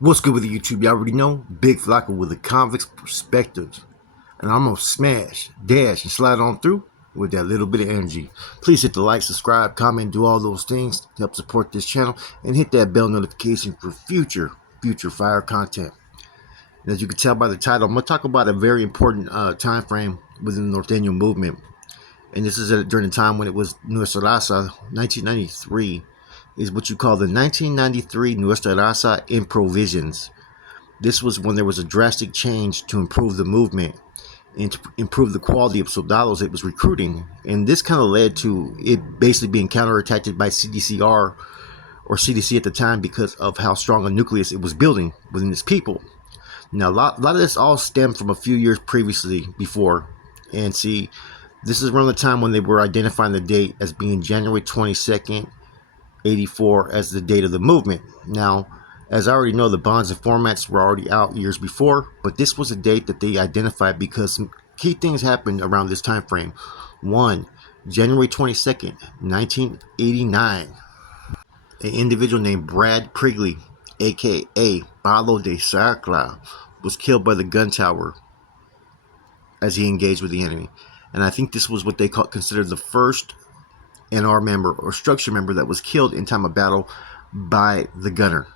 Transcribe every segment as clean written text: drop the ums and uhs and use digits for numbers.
What's good with the YouTube? You already know, Big Flocka with a convict's perspective. And I'm going to smash, dash, and slide on through with that little bit of energy. Please hit the like, subscribe, comment, do all those things to help support this channel. And hit that bell notification for future fire content. And as you can tell by the title, I'm going to talk about a very important time frame within the Norteño movement. And this is during the time when it was Nuestra Raza, 1993. Is what you call the 1993 Nuestra Raza Improvisions. This was when there was a drastic change to improve the movement and to improve the quality of soldados it was recruiting. And this kind of led to it basically being counterattacked by CDCR or CDC at the time because of how strong a nucleus it was building within its people. Now, a lot of this all stemmed from a few years previously before. And see, this is around the time when they were identifying the date as being January 22nd, 84 as the date of the movement. Now, as I already know, the bonds and formats were already out years before, but this was a date that they identified because some key things happened around this time frame. One, January 22nd, 1989, an individual named Brad Prigley, aka Palo de Sacla, was killed by the gun tower as he engaged with the enemy. And I think this was what they considered the first NR member or structure member that was killed in time of battle by the gunner.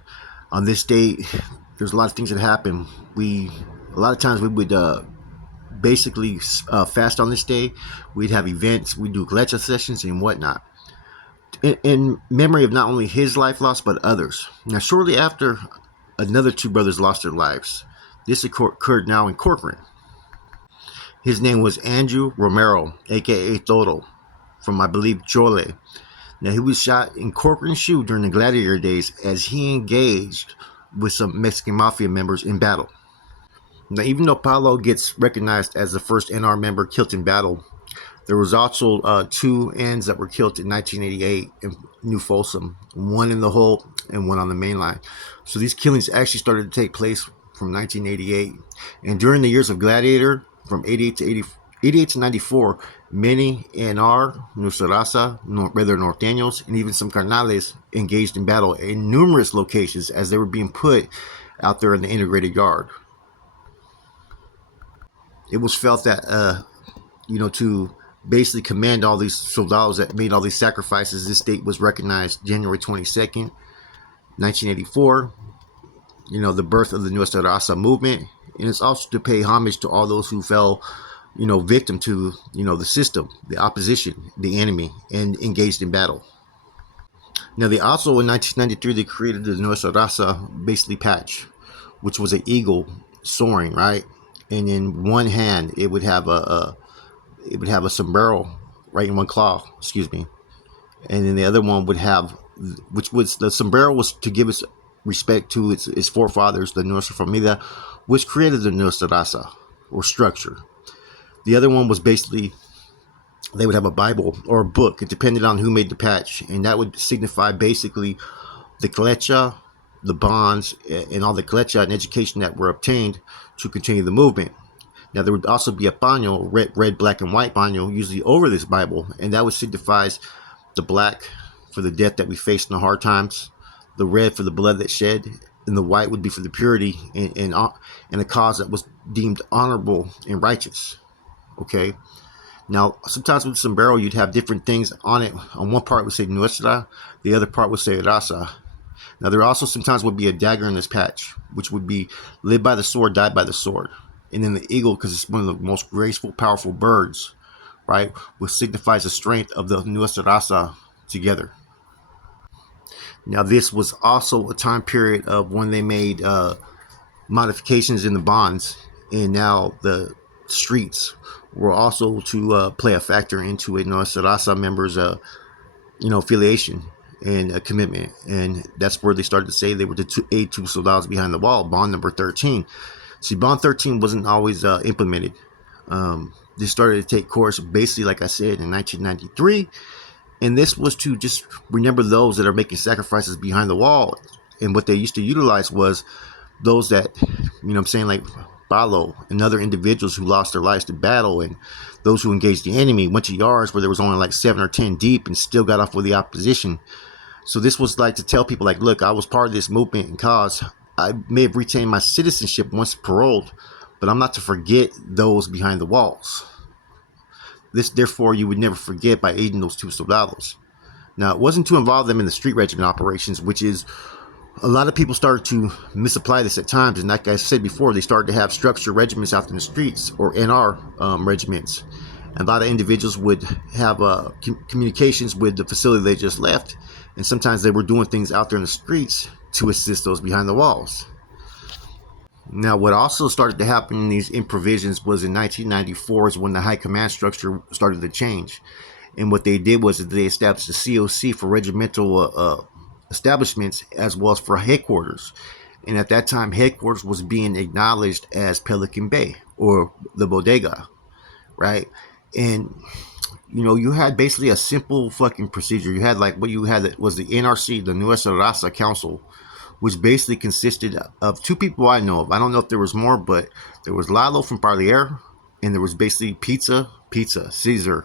On this date, there's a lot of things that happen. A lot of times we would basically fast on this day. We'd have events, we'd do Gladiator sessions and whatnot, in memory of not only his life loss but others. Now, shortly after, another two brothers lost their lives. This occurred now in Corcoran. His name was Andrew Romero, aka Toro, from, I believe, Chole. Now, he was shot in Corcoran Shoe during the Gladiator days as he engaged with some Mexican Mafia members in battle. Now, even though Paulo gets recognized as the first NR member killed in battle, there was also two Ns that were killed in 1988 in New Folsom, one in the hole and one on the main line. So these killings actually started to take place from 1988. And during the years of Gladiator, from 88 to 94, many NR, Nuestra Raza, rather Norteños, and even some Carnales engaged in battle in numerous locations as they were being put out there in the integrated yard. It was felt that, to basically commend all these soldados that made all these sacrifices, this date was recognized January 22nd, 1984, the birth of the Nuestra Raza movement. And it's also to pay homage to all those who fell victim to, the system, the opposition, the enemy, and engaged in battle. Now, they also, in 1993, they created the Nuestra Raza basically patch, which was an eagle soaring, right? And in one hand, it would have a sombrero, right, in one claw, and then the other one would have, which was, the sombrero was to give its respect to its forefathers, the Nuestra Familia, which created the Nuestra Raza, or structure. The other one was basically, they would have a Bible or a book. It depended on who made the patch. And that would signify basically the klecha, the bonds, and all the klecha and education that were obtained to continue the movement. Now, there would also be a paño, red, black, and white paño, usually over this Bible. And that would signify the black for the death that we faced in the hard times, the red for the blood that shed, and the white would be for the purity and a cause that was deemed honorable and righteous. Okay. Now, sometimes with sombrero, you'd have different things on it. On one part would say Nuestra, the other part would say Raza. Now, there also sometimes would be a dagger in this patch, which would be live by the sword, die by the sword. And then the eagle, because it's one of the most graceful, powerful birds, right, which signifies the strength of the Nuestra Raza together. Now, this was also a time period of when they made modifications in the bonds, and now the streets were also to play a factor into a Nuestra Raza members' affiliation and commitment. And that's where they started to say they were the aid to soldados behind the wall, bond number 13. See, bond 13 wasn't always implemented. This started to take course basically, like I said, in 1993. And this was to just remember those that are making sacrifices behind the wall. And what they used to utilize was those that, like Palo and other individuals who lost their lives to battle, and those who engaged the enemy, went to yards where there was only like 7 or 10 deep and still got off with the opposition. So this was like to tell people, like, look, I was part of this movement and cause. I may have retained my citizenship once paroled, but I'm not to forget those behind the walls. This, therefore, you would never forget by aiding those two soldados. Now, it wasn't to involve them in the street regiment operations, which is a lot of people started to misapply this at times. And like I said before, they started to have structured regiments out in the streets, or NR regiments. And a lot of individuals would have communications with the facility they just left. And sometimes they were doing things out there in the streets to assist those behind the walls. Now, what also started to happen in these improvisions was in 1994 is when the high command structure started to change. And what they did was they established a COC for regimental establishments as well as for headquarters. And at that time, headquarters was being acknowledged as Pelican Bay or the Bodega, right? And you had basically a simple fucking procedure. You had like what you had was the NRC, the Nuestra Raza Council, which basically consisted of two people I know of. I don't know if there was more, but there was Lalo from Parlier, and there was basically Pizza, Caesar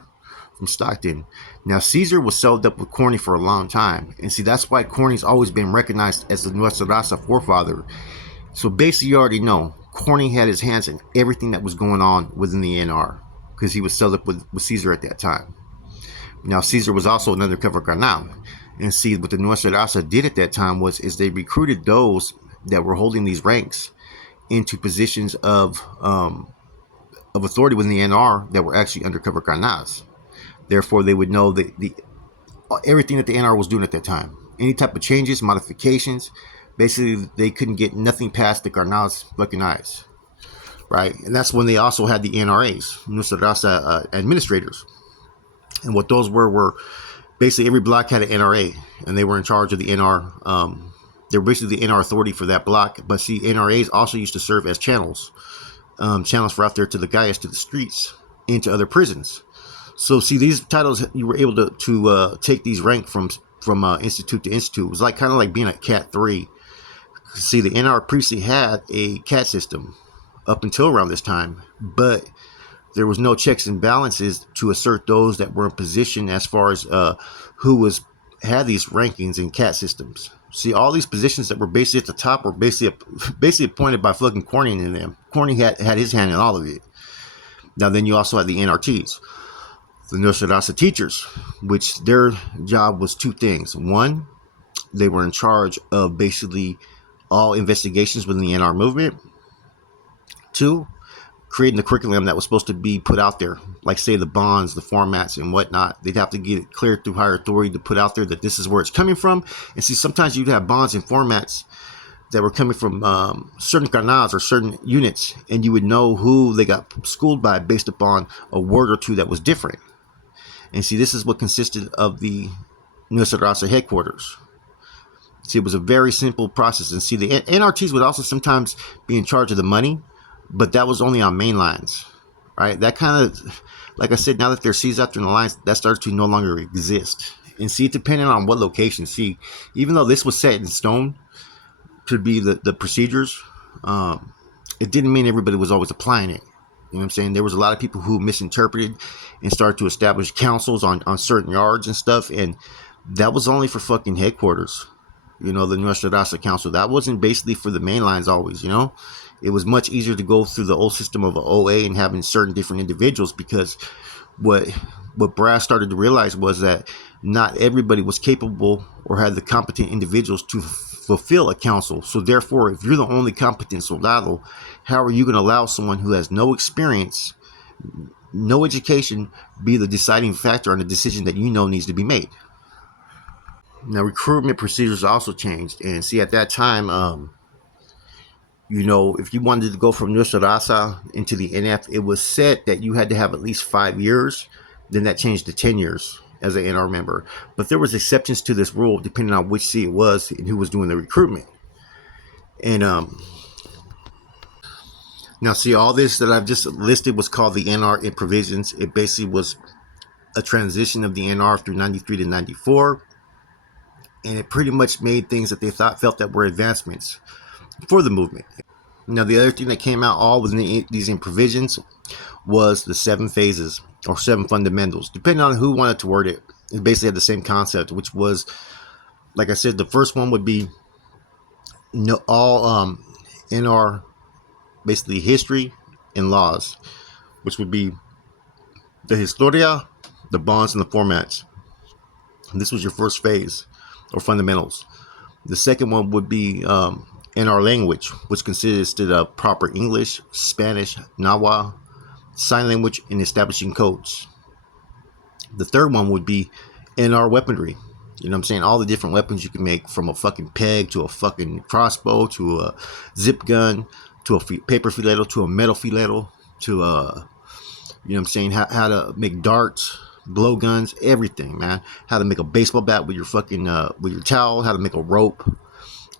from Stockton. Now, Caesar was sold up with Corny for a long time. And see, that's why Corny's always been recognized as the Nuestra Raza forefather. So basically, you already know, Corny had his hands in everything that was going on within the NR, because he was sold up with Caesar at that time. Now, Caesar was also an undercover carnal. And see, what the Nuestra Raza did at that time is they recruited those that were holding these ranks into positions of authority within the NR that were actually undercover carnals. Therefore, they would know the everything that the NR was doing at that time. Any type of changes, modifications, basically they couldn't get nothing past the carnals' fucking eyes, right? And that's when they also had the NRAs, Nuestra Raza administrators. And what those were basically every block had an NRA, and they were in charge of the NR. They were basically the NR authority for that block. But see, NRAs also used to serve as channels for out there to the guys, to the streets, into other prisons. So see, these titles, you were able to take these rank from institute to institute. It was like kind of like being a Cat 3. See, the NR previously had a CAT system up until around this time, but there was no checks and balances to assert those that were in position as far as who had these rankings in CAT systems. See, all these positions that were basically at the top were basically appointed by fucking Corny in them. Corny had his hand in all of it. Now, then you also had the NRTs, the Nuestra Raza teachers, which their job was two things. One, they were in charge of basically all investigations within the NR movement. Two, creating the curriculum that was supposed to be put out there, like say the bonds, the formats and whatnot. They'd have to get it cleared through higher authority to put out there that this is where it's coming from. And see, sometimes you'd have bonds and formats that were coming from certain carnals or certain units, and you would know who they got schooled by based upon a word or two that was different. And see, this is what consisted of the Nuestra Raza headquarters. See, it was a very simple process. And see, the NRTs would also sometimes be in charge of the money, but that was only on main lines, right? That kind of, like I said, now that they're seized out in the lines, that starts to no longer exist. And see, depending on what location, see, even though this was set in stone to be the procedures, it didn't mean everybody was always applying it. You know what I'm saying? There was a lot of people who misinterpreted and started to establish councils on certain yards and stuff, and that was only for fucking headquarters. The Nuestra Raza Council. That wasn't basically for the main lines always, It was much easier to go through the old system of OA and having certain different individuals, because what Brass started to realize was that not everybody was capable or had the competent individuals to fulfill a council. So therefore, if you're the only competent soldado, how are you going to allow someone who has no experience, no education, be the deciding factor on the decision that needs to be made? Now, recruitment procedures also changed. And see, at that time, if you wanted to go from Nuestra Raza into the NF, it was set that you had to have at least 5 years. Then that changed to 10 years as an NR member. But there was exceptions to this rule depending on which C it was and who was doing the recruitment. And now, see, all this that I've just listed was called the NR Improvisions. It basically was a transition of the NR through 93 to 94. And it pretty much made things that they felt that were advancements for the movement. Now, the other thing that came out all within these improvisions was the 7 phases or 7 fundamentals. Depending on who wanted to word it, it basically had the same concept, which was, like I said, the first one would be no, all in our basically history and laws, which would be the historia, the bonds, and the formats. This was your first phase or fundamentals. The second one would be in our language, which consisted of proper English, Spanish, Nahuatl, sign language, and establishing codes. The third one would be in our weaponry. You know what I'm saying? All the different weapons you can make, from a fucking peg to a fucking crossbow to a zip gun to a paper filetto to a metal filetto to a, you know what I'm saying, how to make darts, blow guns, everything, man. How to make a baseball bat with your fucking with your towel, how to make a rope.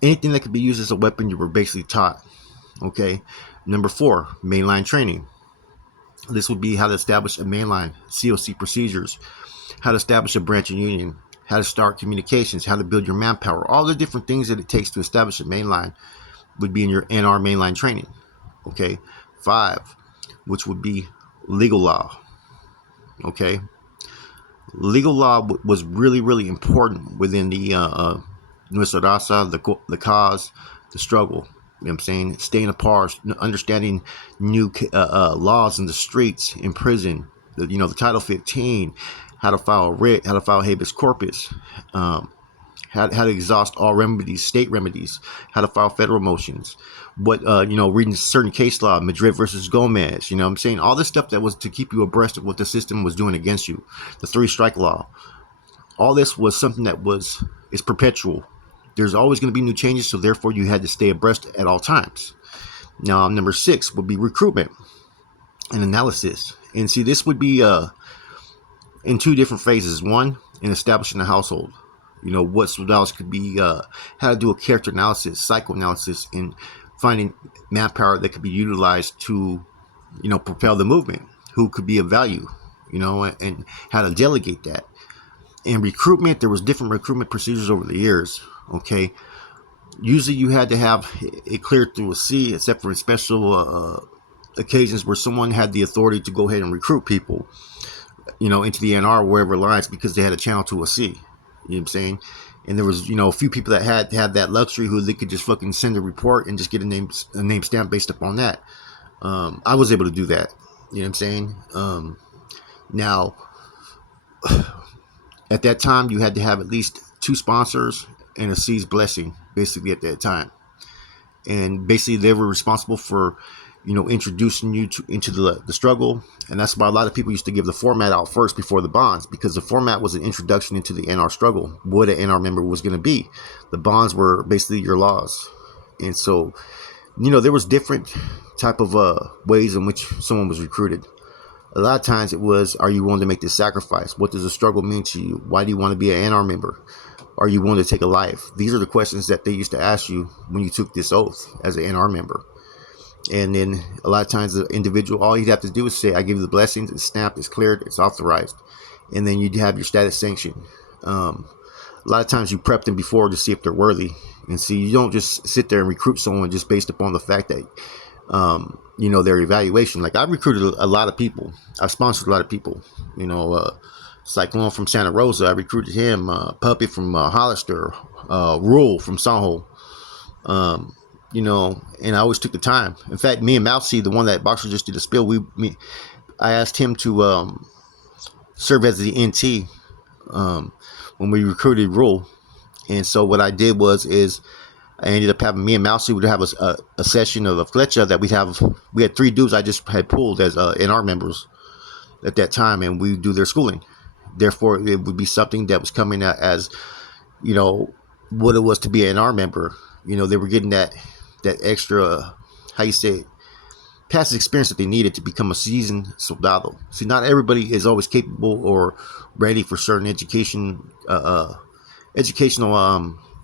Anything that could be used as a weapon, you were basically taught. Okay. Number 4, mainline training. This would be how to establish a mainline, COC procedures, how to establish a branch and union, how to start communications, how to build your manpower. All the different things that it takes to establish a mainline would be in your NR mainline training. Okay. 5, which would be legal law. Okay. Legal law was really, really important within the Nuestra Raza, the cause, the struggle. You know what I'm saying? Staying apart, understanding new laws in the streets, in prison, the Title 15, how to file a writ, how to file habeas corpus, how to exhaust all remedies, state remedies, how to file federal motions, what, reading certain case law, Madrid versus Gomez, you know what I'm saying? All this stuff that was to keep you abreast of what the system was doing against you, the 3-strike law. All this was something that is perpetual. There's always going to be new changes, so therefore you had to stay abreast at all times. Now, number 6 would be recruitment and analysis. And see, this would be in 2 different phases. One, in establishing a household. What else could be, how to do a character analysis, psychoanalysis, and finding manpower that could be utilized to, propel the movement, who could be of value, and how to delegate that. In recruitment, there was different recruitment procedures over the years. Okay, usually you had to have it cleared through a C, except for special occasions where someone had the authority to go ahead and recruit people, into the NR, wherever lines, because they had a channel to a C. You know what I'm saying? And there was, a few people that had that luxury, who they could just fucking send a report and just get a name stamp based upon that. I was able to do that. You know what I'm saying? Now, at that time, you had to have at least 2 sponsors and a C's blessing, basically, at that time. And basically, they were responsible for, introducing you into the struggle. And that's why a lot of people used to give the format out first before the bonds, because the format was an introduction into the NR struggle, what an NR member was going to be. The bonds were basically your laws. And so, there was different type of ways in which someone was recruited. A lot of times it was, are you willing to make this sacrifice? What does the struggle mean to you? Why do you want to be an NR member? Are you willing to take a life? These are the questions that they used to ask you when you took this oath as an NR member. And then a lot of times the individual, all you'd have to do is say, I give you the blessings, it's stamped, it's cleared, it's authorized. And then you'd have your status sanction. A lot of times you prep them before to see if they're worthy. And see, you don't just sit there and recruit someone just based upon the fact that, their evaluation. Like, I've recruited a lot of people. I've sponsored a lot of people. Cyclone from Santa Rosa, I recruited him. Puppy from Hollister. Rule from Soho. And I always took the time. In fact, me and Mousy, the one that Boxer just did a spill, I asked him to serve as the NT when we recruited Rule. And so what I did is I ended up having, me and Mousy would have a session of a flecha that we had 3 dudes I just had pulled as NR members at that time, and we do their schooling. Therefore, it would be something that was coming out as, what it was to be an NR member. They were getting that extra, how you say it, past experience that they needed to become a seasoned soldado. See, not everybody is always capable or ready for certain educational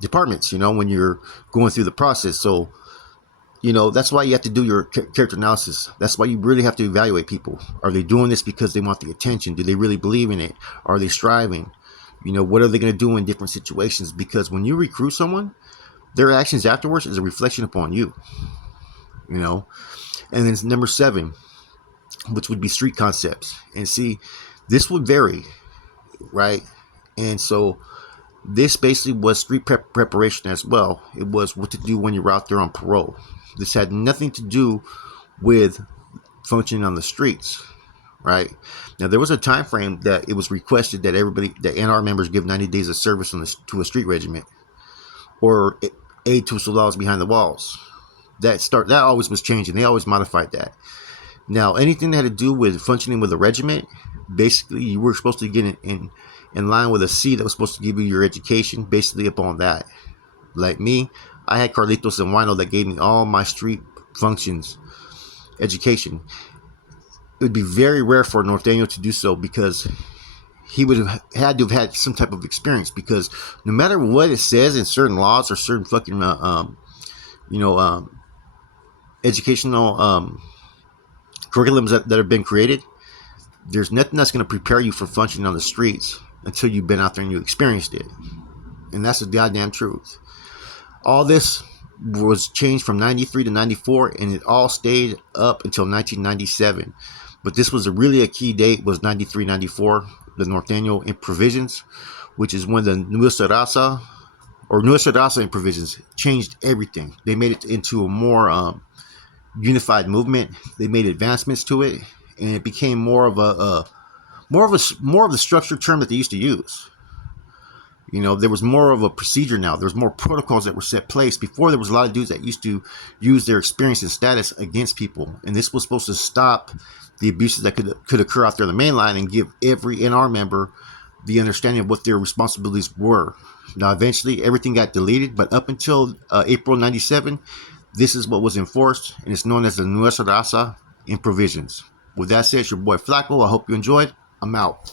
departments, when you're going through the process. So, that's why you have to do your character analysis. That's why you really have to evaluate people. Are they doing this because they want the attention? Do they really believe in it? Are they striving? What are they going to do in different situations? Because when you recruit someone, their actions afterwards is a reflection upon you. And then number 7, which would be street concepts. And see, this would vary, right? And so This basically was street preparation as well. It was what to do when you're out there on parole. This had nothing to do with functioning on the streets, right? Now there was a time frame that it was requested that everybody, that NR members, give 90 days of service to a street regiment or aid to soldados behind the walls. That always was changing. They always modified that. Now anything that had to do with functioning with a regiment, basically you were supposed to get in line with a C that was supposed to give you your education basically upon that. Like me, I had Carlitos and Wino that gave me all my street functions education. It would be very rare for a Norteño to do so because he would have had to have had some type of experience, because no matter what it says in certain laws or certain fucking educational curriculums that have been created, there's nothing that's going to prepare you for functioning on the streets until you've been out there and you experienced it. And that's the goddamn truth. All this was changed from 93 to 94, and it all stayed up until 1997. But this was really a key date, was 93, 94, the Norteño Improvisions, which is when the Nuestra Raza Improvisions changed everything. They made it into a more unified movement. They made advancements to it, and it became more of the structured term that they used to use. You know, there was more of a procedure now. There was more protocols that were set place. Before, there was a lot of dudes that used to use their experience and status against people, and this was supposed to stop the abuses that could occur out there on the main line and give every NR member the understanding of what their responsibilities were. Now, eventually, everything got deleted, but up until April 97, this is what was enforced, and it's known as the Nuestra Raza Improvisions. With that said, it's your boy Flacco. I hope you enjoyed. I'm out.